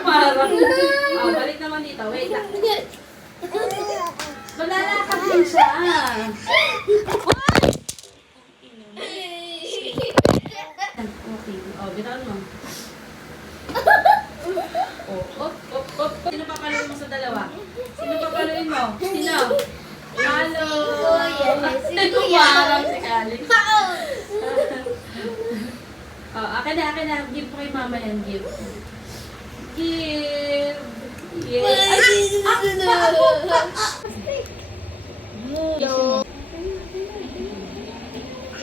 Parang. Oh, balik naman dito. Wait lang. Malalakad din siya. Okay. Oh, bitawan mo. Oh. Sino papaluin mo sa dalawa? Sino papaluin mo? Sino? Halo! Parang si Alex. Oh, akin na. Give ko kay mama yan. Give.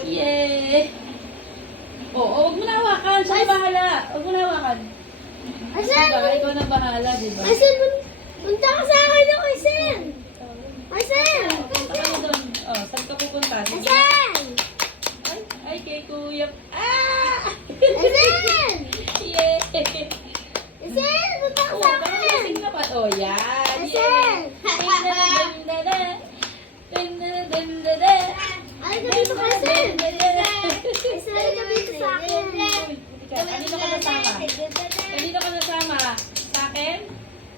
Yay! Oh, huwag mo na hawakan. Siya yung bahala. Huwag mo na hawakan. Asan? Diba? Ikaw na bahala, diba? Asan? Punta ka sa akin yung Asan? Asan? Punta ka na doon. Oh, saan ka pupunta? Sige. Asan? Ay, kay Kuya. Ah! Asan? Yay! Asan? Punta ka Oh, sa parang akin. lasing ka pa. Oh, yan. Asan? Ay, dito ka Asan? Asan ka dito sa akin? Kanino ka nasama? Kanino ka nasama? Sa akin?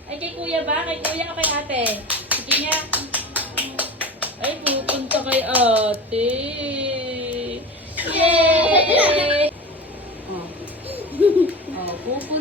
Ay, kay Kuya ba? Kay Kuya o kay ate? Sige nga. Ay, pupunta kay ate. Yay! Oh, pupunta